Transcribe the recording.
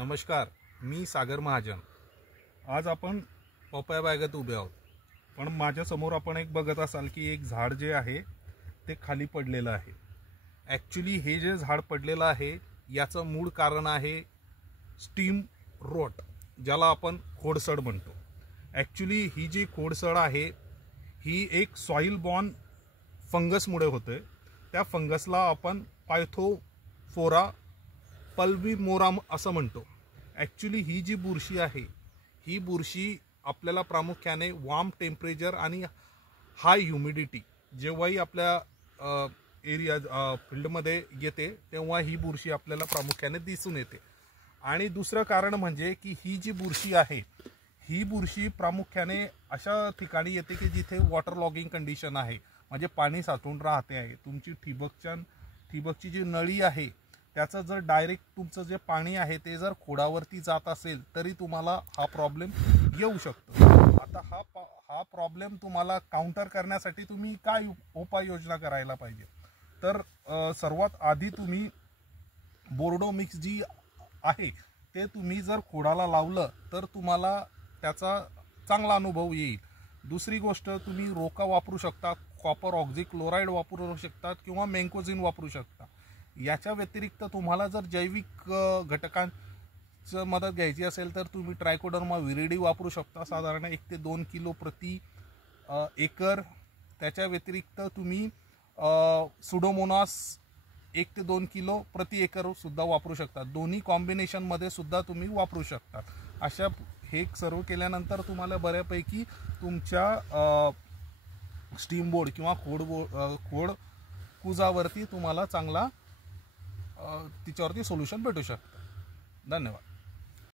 नमस्कार, मी सागर महाजन। आज आपण पपया बागेत उभे आहोत, पण माझ्या समोर आपण एक बघत असाल की एक झाड जे आहे ते खाली पडलेलं आहे। ॲक्च्युली हे जे झाड पडलेलं आहे याचं मूळ कारण आहे स्टीम रोट, ज्याला आपण खोडसड म्हणतो। ॲक्च्युली ही जी खोडसड आहे ही एक सॉइल बॉर्न फंगसमुळे होते। त्या फंगसला आपण पायथोफोरा पल्विमोरम असं म्हणतो। ॲक्च्युली ही जी बुरशी आहे ही बुरशी आपल्याला प्रामुख्याने वार्म टेम्परेचर आणि हाय ह्युमिडिटी जेव्हाही आपल्या एरिया फील्डमध्ये येते तेव्हा ही बुरशी आपल्याला प्रामुख्याने दिसून येते। आणि दुसरं कारण म्हणजे की ही जी बुरशी आहे ही बुरशी प्रामुख्याने अशा ठिकाणी येते की जिथे वॉटर लॉगिंग कंडिशन आहे, म्हणजे पाणी साचून राहते आहे। तुमची ठिबकची जी नळी आहे त्याचं जर डायरेक्ट तुमचं जे पाणी आहे ते जर खोडावरती जात असेल तरी तुम्हाला हा प्रॉब्लेम येऊ शकतो। आता हा प्रॉब्लेम तुम्हाला काउंटर करण्यासाठी तुम्ही काय उपाययोजना करायला पाहिजे, तर सर्वात आधी तुम्ही बोर्डो मिक्स जी आहे ते तुम्ही जर खोडाला लावलं तर तुम्हाला त्याचा चांगला अनुभव येईल। दुसरी गोष्ट, तुम्ही रोका वापरू शकता, कॉपर ऑक्झीक्लोराइड वापरू शकतात किंवा मेन्कोझिन वापरू शकता। याच्या व्यतिरिक्त तुम्हाला जर जैविक घटकांची मदत घ्यायची असेल तर तुम्ही ट्रायकोडर्मा विरिडी वापरू शकता, साधारण 1 ते 2 किलो प्रति एकर। त्याच्या व्यतिरिक्त तुम्ही सुडोमोनास 1 ते 2 किलो प्रति एकर सुद्धा वापरू शकता। दोन्ही कॉम्बिनेशनमध्ये सुद्धा तुम्ही वापरू शकता। अशा हे सर्व केल्यानंतर तुम्हाला बऱ्यापैकी तुमच्या स्टीम बोर्ड किंवा खोड कुजावरती तुम्हाला चांगला तिच्यावरती सोल्युशन भेटू शकतं। धन्यवाद।